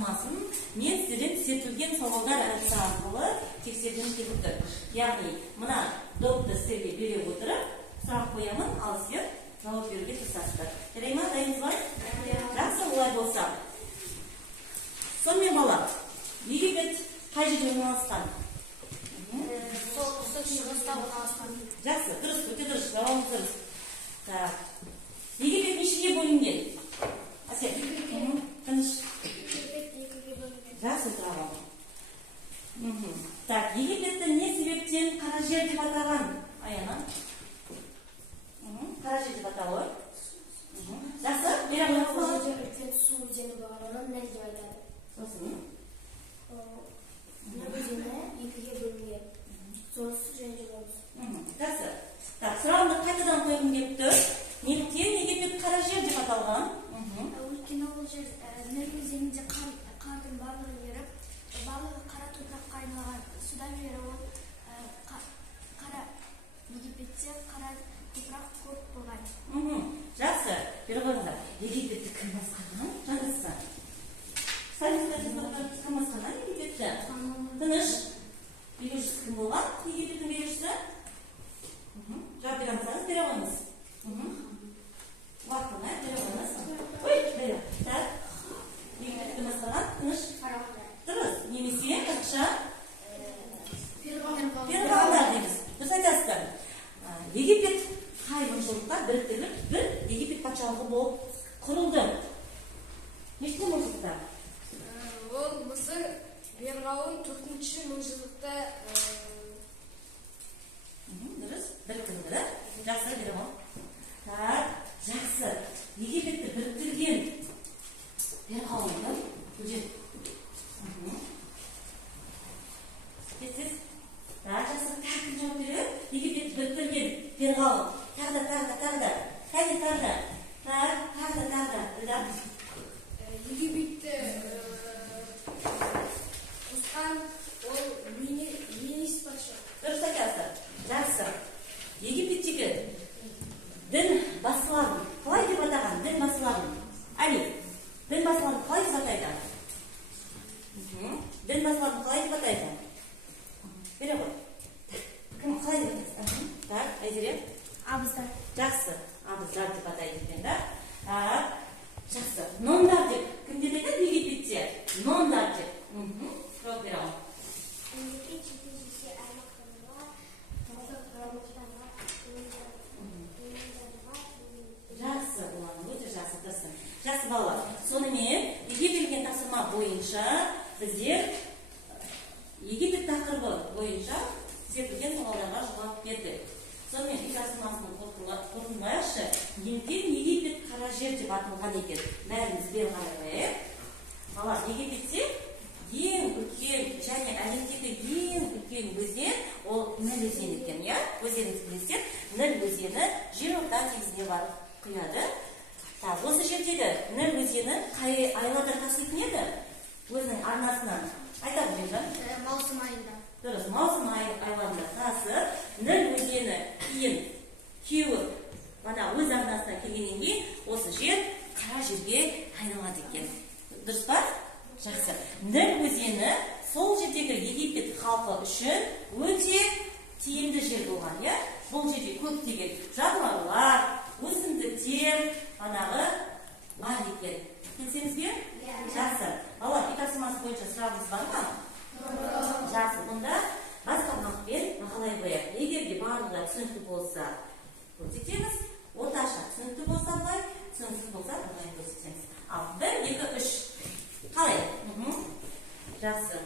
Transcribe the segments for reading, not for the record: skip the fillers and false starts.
тапсырмасын мен сіздерден түсетілген сауалдар әдісі арқылы тексергім келіп тұр. Яғни, мына допты сіздерге бере отырып, сұрақ қоямын, ал сіздер жауап беруге тырысасыздар. Жарай ма, дайынсыз ба? Жақсы, олай болса. Сонымен бала, Египет қай жерде орналасқан? Солтүстік шығыста орналасқан. Жақсы, дұрыс, өте дұрыс, жауабыңыз дұрыс. Египет нешеге бөлінген? Әсет, тыныш. Жақсы, жауап. Так, Египетті не себептен қара жер деп атаған? Аяна. Қара жер деп аталып. Жақсы, бере алмайсыз. Су өзені болғанынан нәл деп айтады. Сосын. Нәл өзені екіге бөлінген. Солтүстік және оңтүстік. Жақсы. Так, сұрағымды қайтадан қойғым келіп тұр. Неліктен Египет қара жер деп аталған? Өйткені ол жер Нәл өзенінде қардың барлығы еріп, барлығы қара топыраққа айналған. Содан бері ол Египетте қара топырақ көп болған. Жақсы, бері қойыңыздар. Египетті кім басқарған? Жанысы. Кім басқарған Египетті? Тыныш. Билеушісі кім болған? Египеттің билеушісі? Жауап бере алмасаңыз, бере қойыңыз. Уақытына бере қойыңыз. Ой, бере. Так. Египетті басқарған? Тыныш. Дұрыс. Немесе қазақша? Ферғауындар дейміз. Дұрыс айтасыздар. Египет қай мыңжылдықта біріктіріліп, бір Египет патшалығы болып құрылды? Нешті мыңжылдықта? Ол Мысыр Ферғауын 4-ші мыңжылдықта дұрыс, біріктірілді. Жақсы, бере ғой. Так, жақсы. Египетті біріктірген Ферғауынның көжет. Кетсіз? Так, жақсы, тәкін жауап беріп, Египетті біріктірген Ферғауын. Тағда. Қайда тағда? Так, тағда. Египетті қосқан ол Менес патша. Дұрыс айтасыздар. Жақсы. Египеттегі дін басыларын қалай деп атаған? Дін басыларын. Әли, дін басыларын қалай деп атайды? Дін басыларын қалай деп атайды? Бере ғой. Кім қалай деп атайды? Так, Айзере? Абыздар. Жақсы. Абыздар деп атайды екен, да? Так, жақсы. Нондар деп. Кім деп айтады Египетте? Нондар деп. Жауап бере ғой. Египет жеті аймақтарға, Қарамұқтарға, Жақсы, олардың өте жақсы тұрсын. Жақсы балалар. Сонымен, Египетке тапсырма бойынша біздер Египет тақырыбы бойынша түсетілген сауалдарға жауап бердік. Сонымен, тапсырмасын қорытындылайықшы. Неліктен Египет қара жер деп аталған екен? Бәріміз бері қарай қояйық. Балалар, Египетте ең үлкен және әлемдегі ең үлкен өзен ол Ніл өзені екен, иә? Өздеріңіз білесіздер, Ніл өзені жерорта теңізіне барып құяды. Осы жердегі Ніл өзені қай айларда таситын еді? Өзінің арнасынан. Айтады Бенжан? Маусым айында. Дұрыс, маусым айларында тасып, Ніл өзені кейін кеуіп, өз арнасына келгеннен кейін осы жер қара жерге айналады екен. Дұрыс па? Жақсы. Ніл өзені сол жердегі Египет халқы үшін өте тиімді жер болған, иә? Бұл жерде көптеген жануарлар, өсімдіктер, бар екен. Келсеңіз бе? Жақсы. Бала, тапсырмасы бойынша сұрағыңыз бар ма? Жақсы. Бұнда басқармақпен бағалай қояйық. Егер де барлығы түсінікті болса, көрсетеміз. Орташа түсінікті болса былай, түсініксіз болса былай көрсетеміз. Ал 1, 2, 3. Қалай? Жақсы.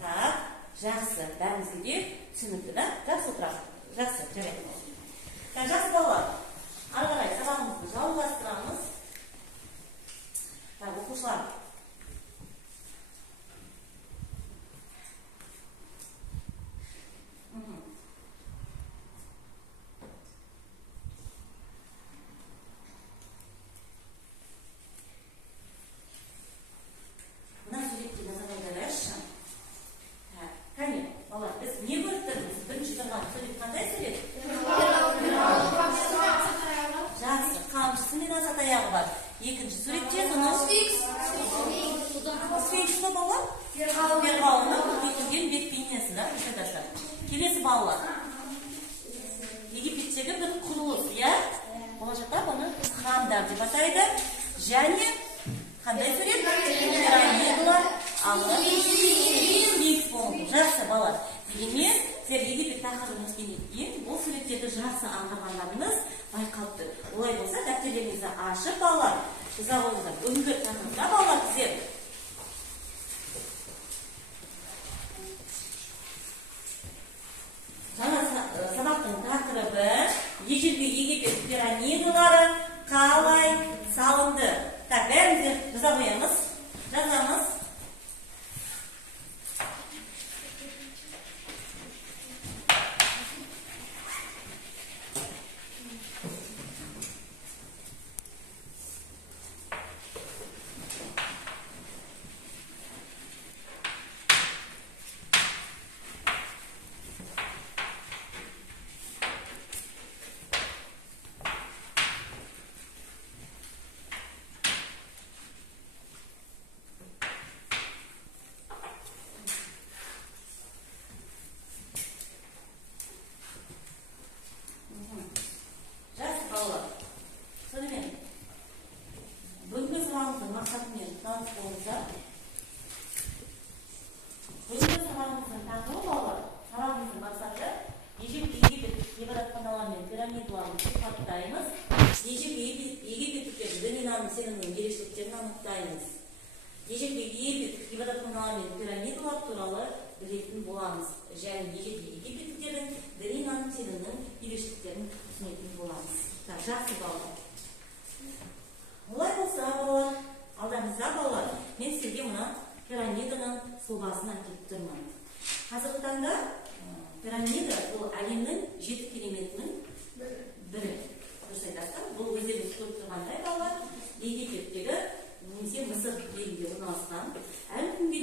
Так, жақсы. Бәрімізге де түсінікті, да? Жақсы отырақ. Жақсы, жарайды. Жақсы балалар. Ары қарай сабағымызды жалғастырамыз. Оқушылар. Мына суретке назар аударайықшы. Кәне, балалар, біз не көріп тұрмыз? Бірінші тұрған сурет қандай сурет? Жақсы, қамшысы мен асат аяғы бар. Екінші суретте және қандай сурет? Пирамидалар алып биік болу. Жақсы бала. Дегенмен, сіздер Египет тақырыбын өткеннен кейін бұл суреттерді жақсы аңғарғандарыңыз байқалып тұр. Олай болса, дәптерлеріңізді ашып балалар, жаза қойыңыздар. Бүгінгі тақырыпта балалар сіздер жаңа сабақтың тақырыбы ежелгі Египет пирамидалары қалай салынды. Так, бәрімізді жаза қоямыз. Жазамыз. Сенімнің ерекшеліктерін анықтаймыз. Ежелгі Египет ғибадатханалар мен пирамидалар туралы білетін боламыз. Және ежелгі египеттіктердің діни наным сенімнің ерекшеліктерін түсінетін боламыз. Жақсы балалар. Олай болса балалар, алдарыңызда балалар, мен сізге мына пирамиданың сұлбасын әкеліп тұрмын. Қазіргі таңда пирамида бұл әлемнің 7 кереметінің бірі. Дұрыс айтасыздар. Бұл өздеріңіз көріп тұрғандай балалар, Египеттегі немесе Мысыр елінде орналасқан. Әлі күнге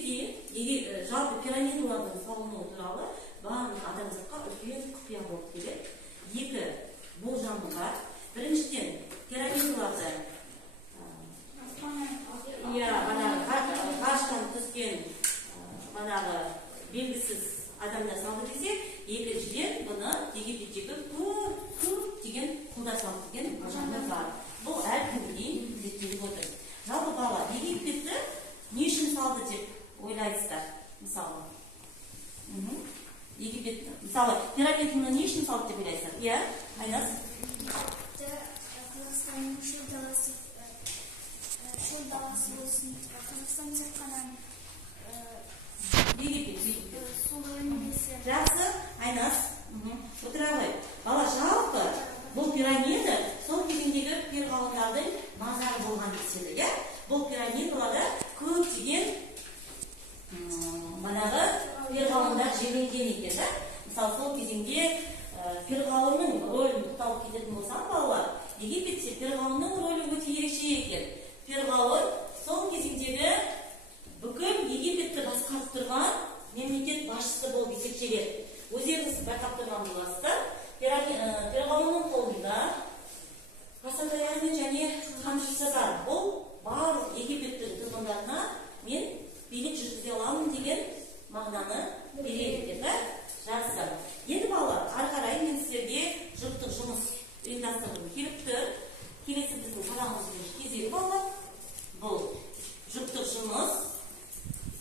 дейін жалпы пирамидалардың салынуы туралы барлық адамзатқа үлкен құпия болып келеді. Екі болжамы бар. Біріншіден, пирамидаларды ғарыштан түскен белгісіз адамдар салды десе, екіншіден бұны Египеттегі көп деген құлдар салды деген болжамы бар. Бұл әлі күнге дейін зерттеліп отыр. Жалпы бала, Египетті не үшін салды деп ойлайсыздар? Мысалы, Египет, мысалы, пирамиданы не үшін салды деп ойлайсыздар? Иә, Айнас? Қазақстанның шөл даласы болсын, Қазақстан тек қана суы немесе. Жақсы, Айнас. Отыра ғой. Бала, жалпы бұл пирамида сол кезіндегі перғауындардың мазары болған деседі. Бұл пирамидаларда көптеген манағы перғауындар жерленген екен. Мысалы, сол кезінде перғауынның рөлін тоқталып кететін болсам, балалар, Египетте перғауынның рөлі өте ерекше екен. Перғауын сол кезіндегі бүкіл Египетті басқарып тұрған мемлекет басшысы болып есептеледі. Өздеріңіз байқап тұрған боласыздар. Перғауынның қолында қасатаяғы және қамшысы бар. Бұл барлық Египеттің тұрғындарына мен билік жүргізе аламын деген мағынаны береді. Жақсы. Енді балалар, ары қарай мен сіздерге жұптық жұмыс ұйымдастырғым келіп тұр. Келесі біздің сабағымыздың кезегі балалар. Бұл жұптық жұмыс.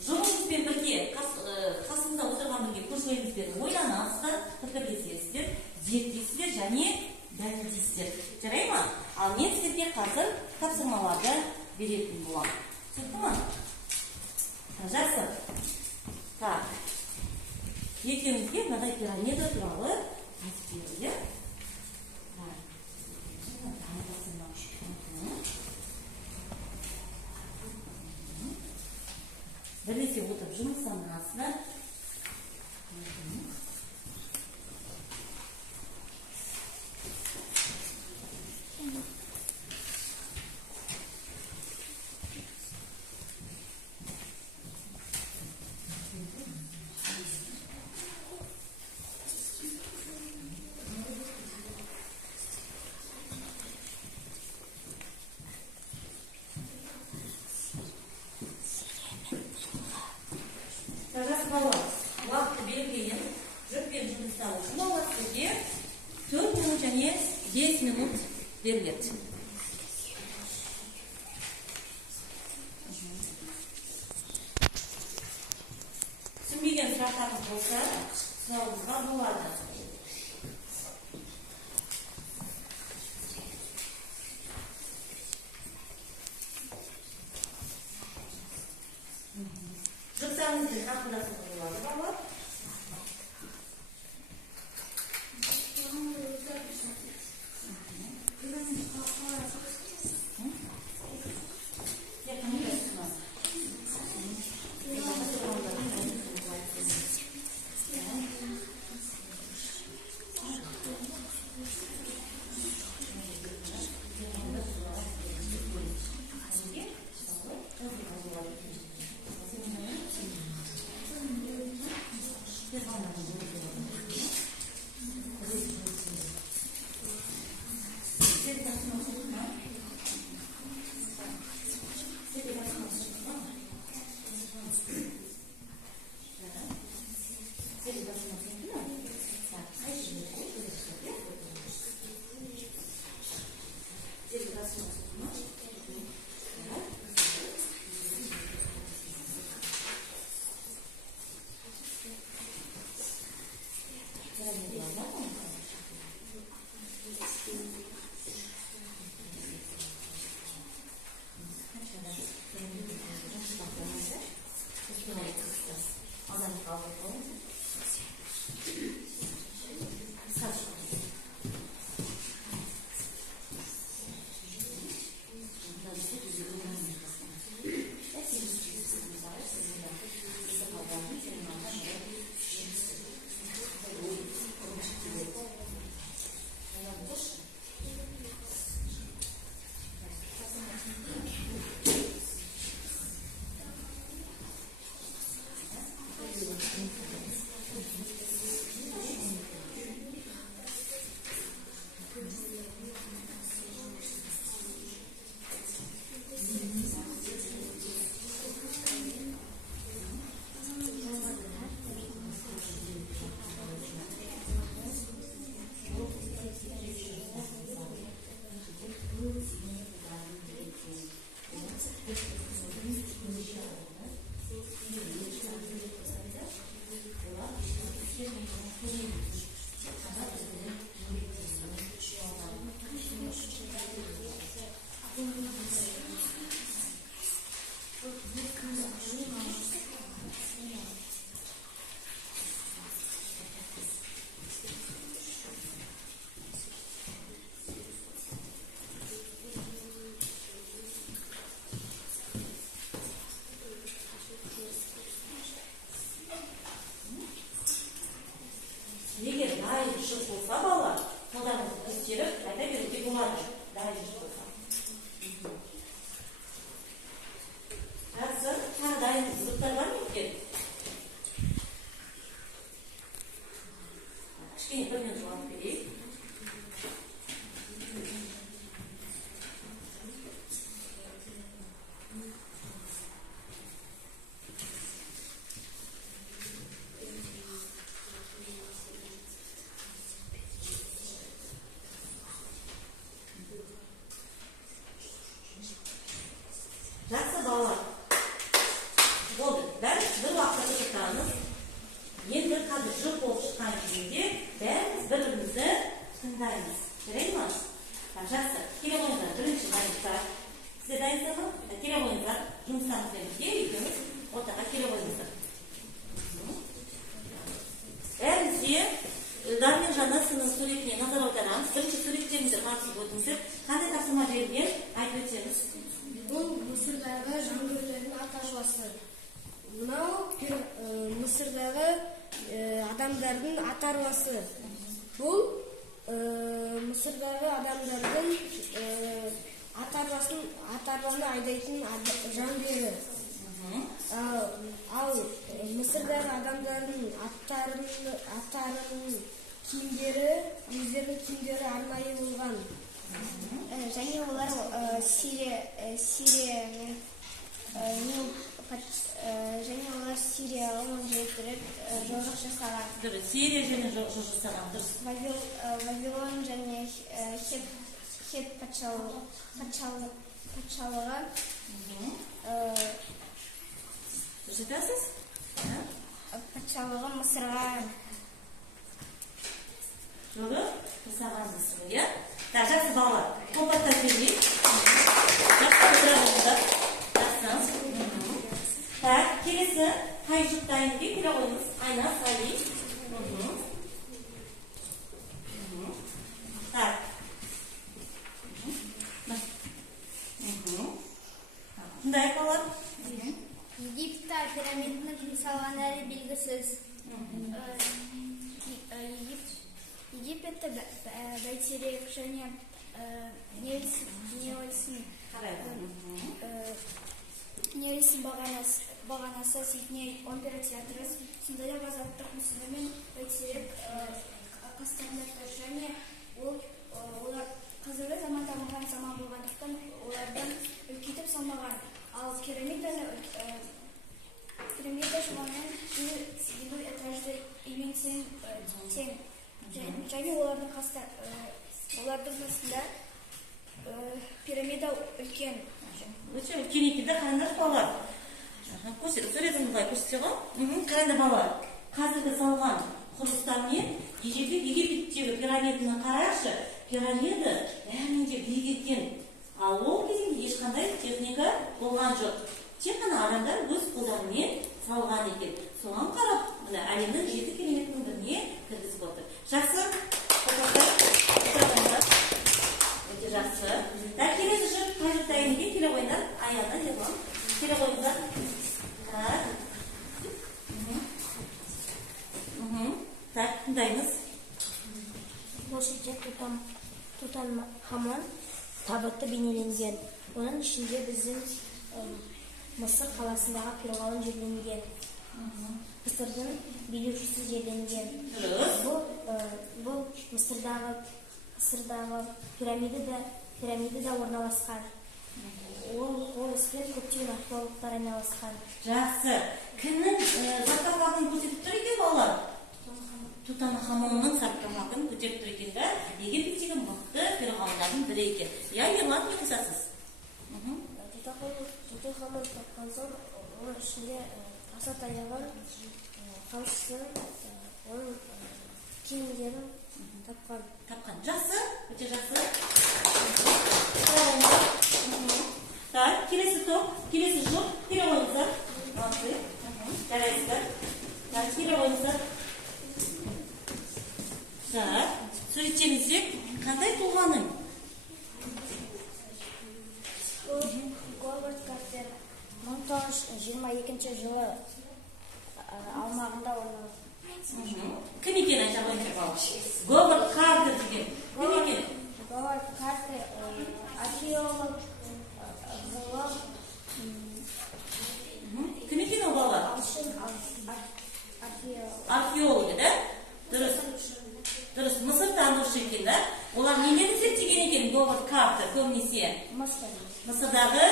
Жұмыспен бірге, қасымызда отырған бірге көршілеріңізбен ойланасыздар, пікірлесесіздер, зерттейсіздер және дәлелдейсіздер. Жарай ма? Ал мен сіздерге қазір тапсырмаларды беретін боламын. Түсінікті ма? Жақсы. Так. Екеумізге мынадай пирамида туралы айтып берді. Бірлесе отырып жұмыстанасыздар. Уақытты белгілейін. Жүкпен жұмыстау үшін олар сізге 4 минут және 5 минут беріледі. болса, сұрауыңызға болады. Жұпсаңызбен ақылдасуға болады, балалар. болса бала, қолдарыңызды көтеріп, айта беруге болады. Дайын болса. Қазір тағы дайын заттар бар ма екен? Кішкене бірмен жауап берейік. Жақсы балалар. Болды. Бәрі бір уақытта шыққанымыз. Енді қазір жұп болып шыққан кезінде бәріміз бір-бірімізді тыңдаймыз. Жарайды ма? Жақсы. Келе қойыңыздар. Бірінші дайындықтар. Сіздер дайынсыз ма? Келе қойыңыздар. Жұмыстарымызбен бірге екеуміз ортаға келе қойыңыздар. Бәрімізде Ильдар мен Жанасының суретіне назар аударамыз. Бірінші суреттеріңізді қарсы өтіңіздер. Қандай тапсырма берілген айтып өтсеңіз. Бұл Мысырдағы жауынгерлердің ата-бабасы. Мынау Мысырдағы адамдардың ата-бабасы. Бұл Мысырдағы адамдардың ата-бабаны айдайтын жауынгері. Ал Мысырдағы адамдардың аттарының киімдері, өздерінің киімдері арнайы болған. және олар Сирияға жүріп жорық жасаған. Сирия және жорық жасаған. Вавилон және Хет патшалығы. Дұрыс айтасыз? патшалығы Мысырға. Жолы жасағансыз, иә? Жақсы балалар. Компаттап берейік. Жақсы отырыңыздар. Жақсы. Так, келесі қай жұп дайын деп келе қойыңыз. Айна, Сали. Так. Қандай балалар? Египетте пирамиданың салған әрі белгісіз. Египетте бәйтерек және Невельсин бағанасы, Сидней опера театры, сондай-ақ азаттық мүсіні мен бәйтерек қастарында және олар қазіргі заман дамыған заман болғандықтан олардан үлкейтіп салмаған. Ал пирамида шамамен 7 этажды үймен тең. Және олардың қасында пирамида үлкен. Өте үлкен екенде қараңдар балалар. Сөйлесін бұлай көрсете ғой. Қараңдар балалар. Қазіргі салған құрылыстармен Египеттегі пирамиданы қарайықшы. Пирамида бәрінен де биік екен. Ал ол кезінде ешқандай техника болған жоқ. Тек қана адамдар өз қолдарымен салған екен. Соған қарап, әлемнің 7 кереметінің біріне кіргізіп отыр. Жақсы? Өте жақсы. Келесі жұп қай жұп дайын деп келе қойыңдар. Аяна ерлан. Келе қойыңдар. Так, тыңдаймыз. Бұл жерде Тутанхамон табыты бейнеленген. Оның ішінде біздің Мысыр қаласындағы фирғауын жерленген. Мысырдың билеушісі жерленген. Бұл Мысырдағы пирамидада орналасқан. Ол іспен көптеген археологтар айналысқан. Жақсы. Кімнің саркофагын көрсетіп тұр екен балалар? Тутанхамонның саркофагын көтеріп тұр екен да, Египеттегі мықты фирғауындардың бірі екен. Я ерлан не қосасыз? Тутанхамон тапқан соң, оның ішінде аса таяғын, қамшысын, оның киімдерін тапқан. Жақсы, өте жақсы. Так, келесі топ, келесі жұп, келе қойыңыздар. Жарайсыздар. Келе қойыңыздар. Так, сөйлетемізсек, қандай тұлғаның? Говард Картер 1922 жылы аумағында орналасқан. Кім екен айта қойыңыздар балалар? Говард Картер деген. Кім екен? Говард Картер археолог, ғылым, кім екен ол балалар? Археологы, да? Дұрыс, Мысыр танушы екен, да? Олар нелерді зерттеген екен Говард Картер көбінесе? Мысырдағы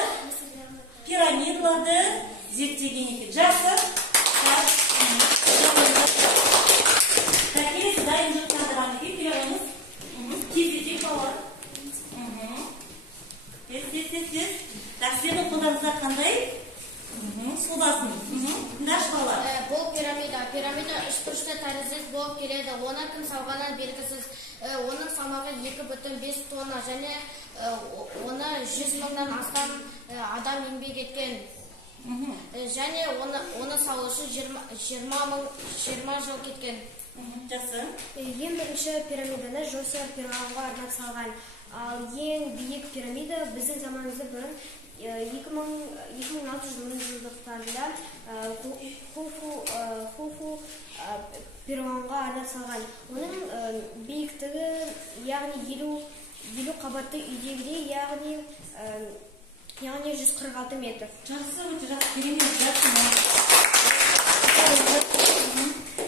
пирамидаларды зерттеген екен. Жақсы. Келесі дайын жұп таңдырған екен, келе қойыңыз. Кездесек балалар. Тез. Сенің қолдарыңызда қандай? Сұлбасын. Тыңдашы балалар. Бұл пирамида үшбұрышты тәріздес болып келеді. Оны кім салғаны белгісіз. Оның салмағы 2,5 тонна және оны 100 мыңнан астам адам еңбек еткен. Және оны салушы 20 жыл кеткен. Жақсы. Ең бірінші пирамиданы Жосер фирғауынға арнап салған. Ал ең биік пирамида біздің заманымызда бұрын 2600 жылдықтарында Хуфу фирғауынға арнап салған. Оның биіктігі яғни 50 қабатты үйдегідей, яғни 146 метр. Жақсы, өте жақсы, керемет, жақсы.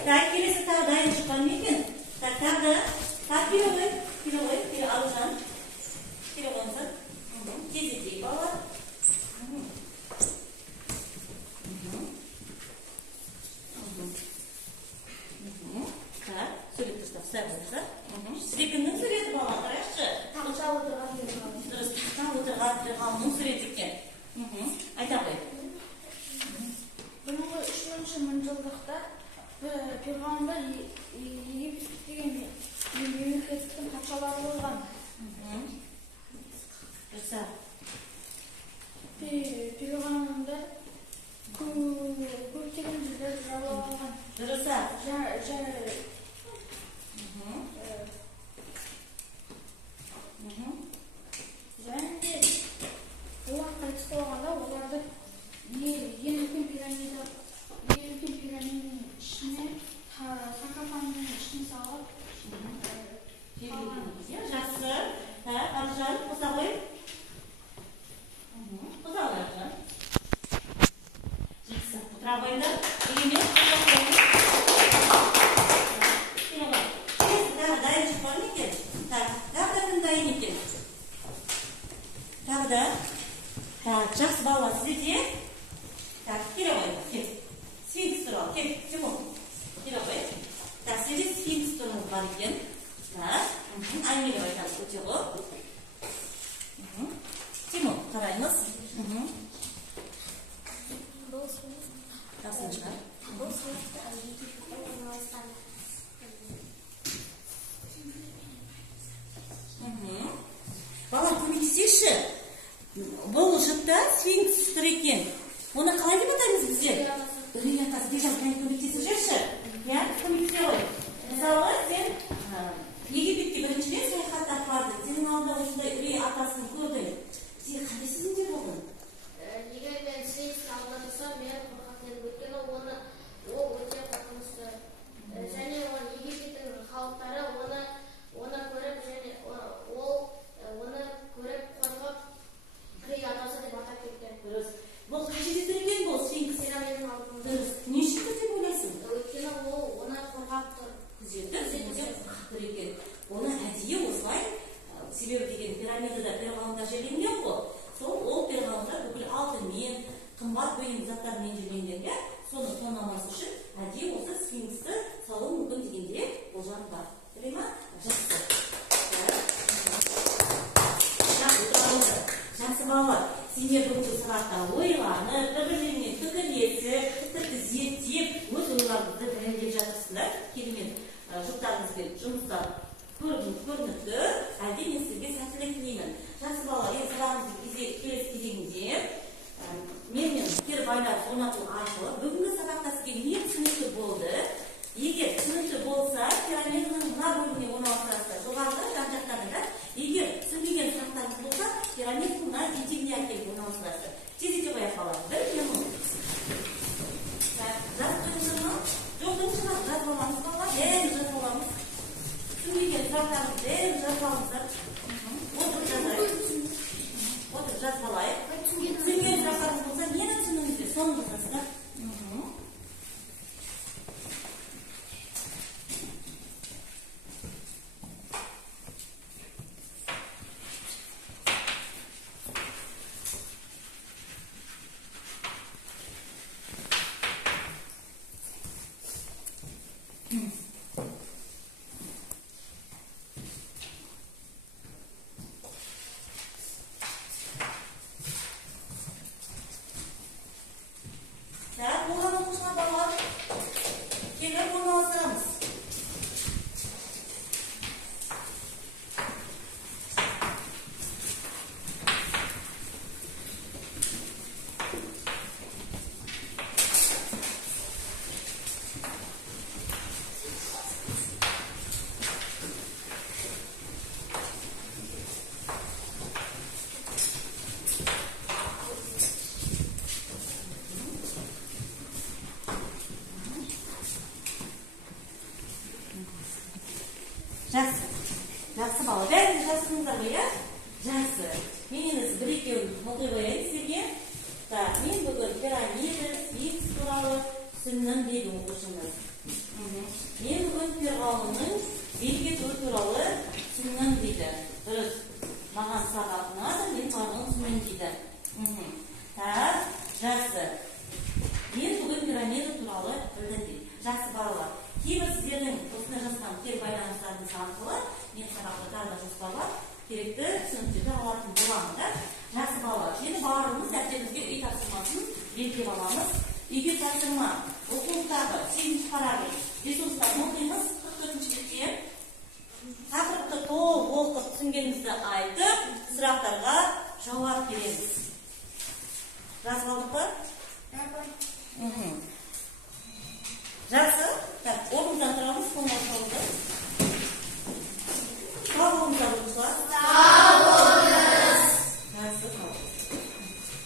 Так, келесі тағы дайын шыққан екен. Так, тағы, келе ғой, Алжан. Келе қойыңыздар. Тездетейік балалар. Так, сөйлеп тұрсақ, сәл болса. Сізге кімнің суреті балалар, қарайықшы? Тақта отырған фирғауын. Дұрыс, тақта отырған фирғауынның суреті екен. Айта қой. Бұрынғы 3000 жылдықта Жақсы. Аржан, қоса қой. Қоса қой, Аржан. Жақсы. Отыра қойыңдар. Дегенмен, қоса қойыңдар. Тағы дайын шықпаған екен. Тағы да кім дайын екен? Тағы да. Жақсы балалар, сіздерде. Келе қой. Кел. Сфинкс туралы. Кел. Тимур. Келе қой. Сізде сфинкс туралы бар екен. Әңгімелеп айтамыз. Өте ғой. Тимур, қараймыз. Жақсы шығар. Бұл сыныпта Египетте орналасқан. Бала, көмектесеші. Бұл жұтта сфинкс тұр екен. Оны қалай деп атаймыз бізде? Үрей атасы. Бежал, көмектесіп жүрші. Көмектесе ғой. Мысалы, сен Египетке біріншіден саяхаттап бардың. Сенің алдында осындай үрей атасын көрдің. Сен қандай сезімде болдың? Егер мен сфинкстің алдында тұрсам, мен қорқатын едім. Өйткені ол өте қорқынышты. Және Египеттің халықтары оны көріп және оны көріп қорқып үрей атасы деп атап кеткен. Дұрыс. Бұл қажет етілген бұл сфинкс. Пирамиданың алдында. Дұрыс. Не үшін деп ойлайсың? Өйткені ол оны қорғап тұр. Күзетті, сенде қақтыр екен. Оны әдейі осылай, себебі деген пирамидада перғауындар жерленген ғой. Ол перғауындар бүкіл алтынмен, қымбат бұйым заттармен жерленген. Соны тонамас үшін әдейі осы сфинксті салу мүмкін дегенде болжам бар. Біле ма? Жақсы. Жақсы балалар, сендер бүгінгі сұрақта ойланып, бір-біріне пікірлесіп, тіпті зерттеп, өз ойларыңызды дәлелдеп жатырсыздар. Керемет жұптарыңызбен жұмыстар көрінікті, әлде мен сізге сәттілік тілеймін. Жақсы балалар, сұрағымыздың келесі кезеңінде менімен кері байланыс орнату арқылы бүгінгі сабақта сізге не түсінікті болды? Егер түсінікті болса, пирамиданың мына бөлігіне орналастырасыздар. Жоғарыда, жан-жақтарында. Егер түсінбеген сұрақтарыңыз болса, пирамиданың мына етегіне әкеліп орналастырасыздар. Тез ете қояқ балалар. Бір минут. Жазып қойыңыздар ма? Жоқ, бірінші жазып аламыз балалар. Бәрін жазып аламыз. Түсінбеген сұрақтарыңыз бәрін жазып аламыздар. Отырып жазайық. Отырып жазып алайық. Түсінген сұрақтарыңыз болса, нені түсініңіздер? Соны жазасыздар. Болған оқушылар балалар, келіп орналастырамыз. Жақсы бала, бәрін жасыңыздар ғой, жақсы. Мен енді бір-екеуін мұқи қояйын сіздерге. Мен бүгін пирамида, сфинкс туралы түсіндім дейді оқушымыз. Мен бүгін перғауынның белгетуі туралы түсіндім дейді. Дұрыс, маған сабақ ұнады, мен барлығын түсіндім дейді. Жақсы. Мен бүгін пирамида туралы білдім дейді. Жақсы балалар. Кейбір сіздердің осында жазған кері байланыстарыңыз арқылы мен сабақта тағы да жоспарлап керекті түсініктерді алатын боламын. Жақсы балалар, енді барлығымыз дәптерімізге үй тапсырмасын белгілеп аламыз. Үйге тапсырма оқулықтағы 8-ші параграф ресурстарын оқимыз. 44-ші бетте тақырыпты толық оқып түсінгенімізді айтып, сұрақтарға жауап береміз. Жазып алдық па? Жақсы. Орнымыздан тұрамыз, қолымыздан